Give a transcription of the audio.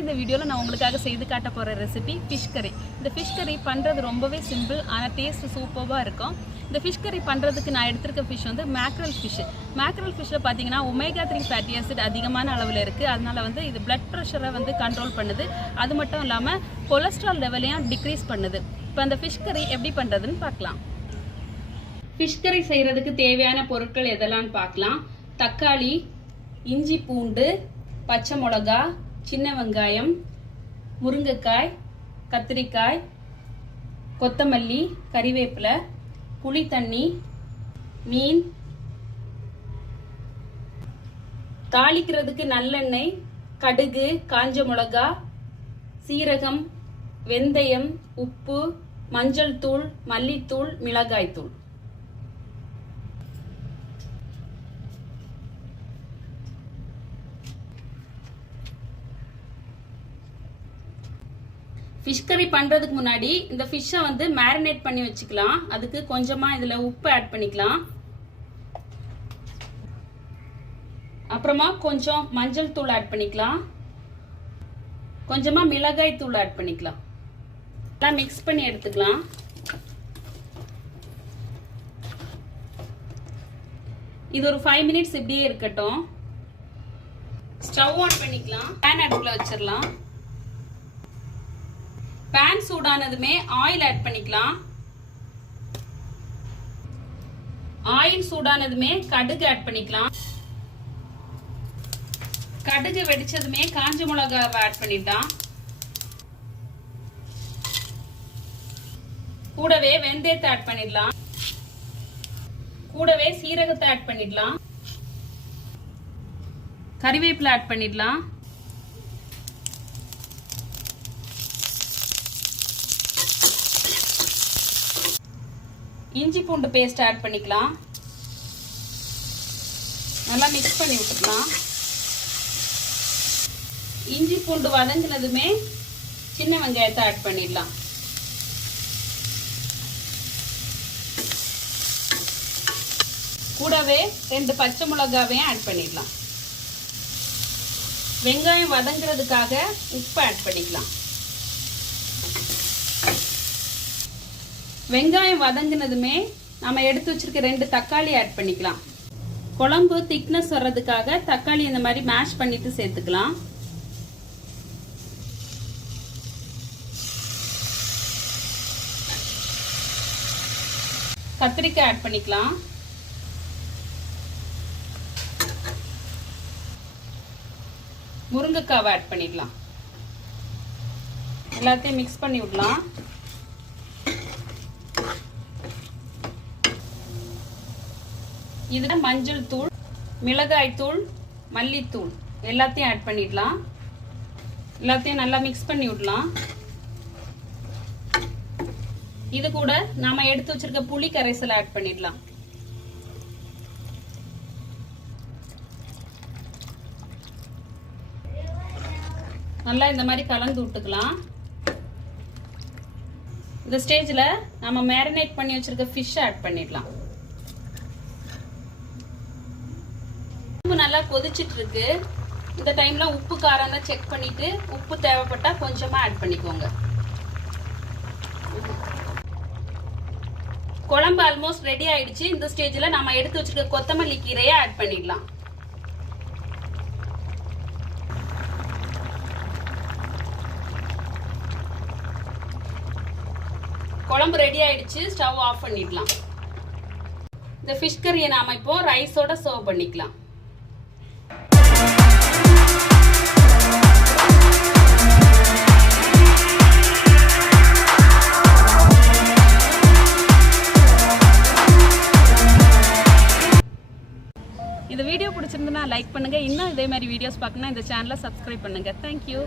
இன்னைக்கு இந்த வீடியோல நான் உங்களுக்காக செய்து காட்ட போற ரெசிபி ஃபிஷ் கறி. இந்த ஃபிஷ் கறி பண்றது ரொம்பவே சிம்பிள், ஆனா டேஸ்ட் சூப்பரா இருக்கும். இந்த ஃபிஷ் கறி பண்றதுக்கு நான் எடுத்திருக்க ஃபிஷ் வந்து மேக்ரல் ஃபிஷ். மேக்ரல் ஃபிஷ்ல பாத்தீங்கன்னா ஒமேகா 3 ஃபேட்டி ஆசிட் அதிகமான அளவில் இருக்கு. அதனால வந்து இது பிளட் ப்ரெஷரை வந்து கண்ட்ரோல் பண்ணுது. அது மட்டும் இல்லாம கொலஸ்ட்ரால் லெவலையும் டிக்ரீஸ் பண்ணுது. இப்போ அந்த ஃபிஷ் கறி எப்படி பண்றதுன்னு பார்க்கலாம். ஃபிஷ் கறி செய்யறதுக்கு தேவையான பொருட்கள் எதெல்லாம் பார்க்கலாம். தக்காளி, இஞ்சி பூண்டு, பச்சை மிளகா, சின்ன வெங்காயம், முருங்கைக்காய், கத்திரிக்காய், கொத்தமல்லி, கறிவேப்பிலை, புளி தண்ணி, மீன். தாளிக்கிறதுக்கு நல்லெண்ணெய், கடுகு, காஞ்ச மிளகா, சீரகம், வெந்தயம், உப்பு, மஞ்சள் தூள், மல்லித்தூள், மிளகாய் தூள். ஃபிஷ் கறி பண்ணுறதுக்கு முன்னாடி இந்த ஃபிஷ்ஷை வந்து மேரினேட் பண்ணி வச்சுக்கலாம். அதுக்கு கொஞ்சமாக இதில் உப்பு ஆட் பண்ணிக்கலாம். அப்புறமா கொஞ்சம் மஞ்சள் தூள் ஆட் பண்ணிக்கலாம். கொஞ்சமாக மிளகாய் தூள் ஆட் பண்ணிக்கலாம். எல்லாம் மிக்ஸ் பண்ணி எடுத்துக்கலாம். இது ஒரு 5 மினிட்ஸ் இப்படியே இருக்கட்டும். ஸ்டவ் ஆன் பண்ணிக்கலாம். பேன் அடுப்பில் வச்சிடலாம். பேன் சூடானதுமே ஆயில் ஆட் பண்ணிக்கலாம். ஆயில் சூடானதுமே கடுகு ஆட் பண்ணிக்கலாம். கடுகு வெடிச்சதுமே காஞ்ச மிளகாவை ஆட் பண்ணிட்டான். கூடவே வெந்தயத்தை ஆட் பண்ணிடலாம். கூடவே சீரகத்தை ஆட் பண்ணிடலாம். கறிவேப்பிலை ஆட் பண்ணிடலாம். இஞ்சி பூண்டு பேஸ்ட் ஆட் பண்ணிக்கலாம். நல்லா மிக்ஸ் பண்ணி விட்டுக்கலாம். இஞ்சி பூண்டு வதங்கினதுமே சின்ன வெங்காயத்தை ஆட் பண்ணிடலாம். கூடவே 2 பச்சை மிளகாவையும் ஆட் பண்ணிடலாம். வெங்காயம் வதங்குறதுக்காக உப்பு ஆட் பண்ணிக்கலாம். வெங்காயம் வதங்கினதுமே நம்ம எடுத்து வச்சிருக்க 2 தக்காளி ஆட் பண்ணிக்கலாம். குழம்பு திக்னஸ் வர்றதுக்காக தக்காளி இந்த மாதிரி மேஷ் பண்ணிட்டு சேர்த்துக்கலாம். கத்திரிக்காய் ஆட் பண்ணிக்கலாம். முருங்கைக்காவை ஆட் பண்ணிடலாம். எல்லாத்தையும் மிக்ஸ் பண்ணி விடலாம். இதுல மஞ்சள் தூள், மிளகாய் தூள், மல்லித்தூள் எல்லாத்தையும் ஆட் பண்ணிடலாம். எல்லாத்தையும் நல்லா மிக்ஸ் பண்ணி விடலாம். இது கூட நாம எடுத்து வச்சிருக்க புளி கரைசல் ஆட் பண்ணிடலாம். நல்லா இந்த மாதிரி கலந்து விட்டுக்கலாம். இந்த ஸ்டேஜ்ல நம்ம மேரினேட் பண்ணி வச்சிருக்க ஃபிஷ் ஆட் பண்ணிடலாம். நல்லா கொதிச்சிட்டு இருக்கு. இந்த டைம்ல உப்பு காரம் செக் பண்ணிட்டு உப்பு தேவைப்பட்டா கொஞ்சமா ஆட் பண்ணிக்கோங்க. குழம்பு ஆல்மோஸ்ட் ரெடி ஆயிடுச்சு. இந்த ஸ்டேஜ்ல நாம எடுத்து வச்சிருக்க கொத்தமல்லி கீரையை ஆட் பண்ணிடலாம். குழம்பு ரெடி ஆயிடுச்சு. ஸ்டவ் ஆஃப் பண்ணிடலாம். இந்த ஃபிஷ் கறியை நாம இப்போ ரைஸோட சர்வ் பண்ணிக்கலாம். இந்த வீடியோ பிடிச்சிருந்தா லைக் பண்ணுங்க. இன்னும் இதே மாதிரி வீடியோஸ் பார்க்கணும்னா இந்த சேனலை சப்ஸ்கிரைப் பண்ணுங்க. தேங்க்யூ.